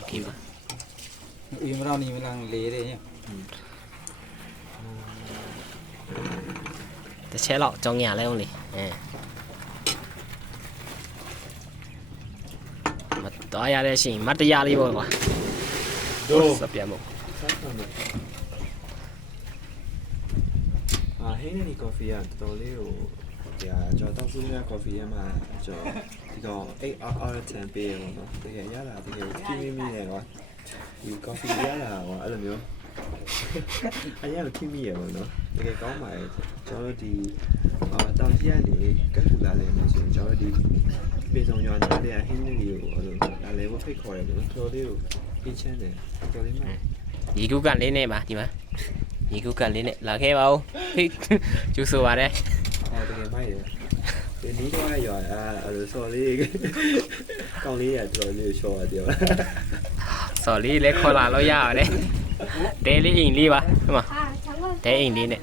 Okay ba. Im ra ni melang le đấy nhá. တစ်ချက်လောက်ကြောင်းရလဲအောင်လေမတော်ရတဲ့ရှင်မတရားလေးပေါ့ကွာတို့စပြတ်မို့ ဟင်းနေကော်ဖီကတော်တော်လေးကိုကျွန်တော်တောက်ဖူးတဲ့ကော်ဖီမှာကျွန်တော်ဒီကောင်8 out of 10ပေးရပါတော့တကယ်ရတာတကယ်ကြည့်မိမိတယ်ကွာဒီကော်ဖီရတာကွာအဲ့လိုမျိုးအရင်ကကြည့်မိရပါတော့တကယ်ကောင်းပါတယ်ကျွန်တော်ဒီတောင်ကြီးကနေကက်ထူလာလဲနေဆိုရင်ကျွန်တော်ဒီပေဆောင်ရွာနားတဲ့ဟင်းနေကိုအဲ့လိုလာလဲဖို့ဖိတ်ခေါ်ရတယ်တော်တော်လေးကိုအင်းချမ်းတယ်တော်လေးမှ ညီကူကန်လေးနဲ့ပါဒီမှာညီကူကန်လေးနဲ့လာခဲ့ပါဦးဖိတ်ကျူဆိုပါတယ် တကယ်မိုက်တယ်ဒီနီးတော့ရရွာအဲ့လိုဆော်လေးကောင်းလေးရတော်တော်လေးရှော့ရတယ် စော်လေးလည်းခေါ်လာလို့ရပါတယ်တဲလေးအိမ်လေးပါဟုတ်မှာတဲအိမ်လေးနဲ့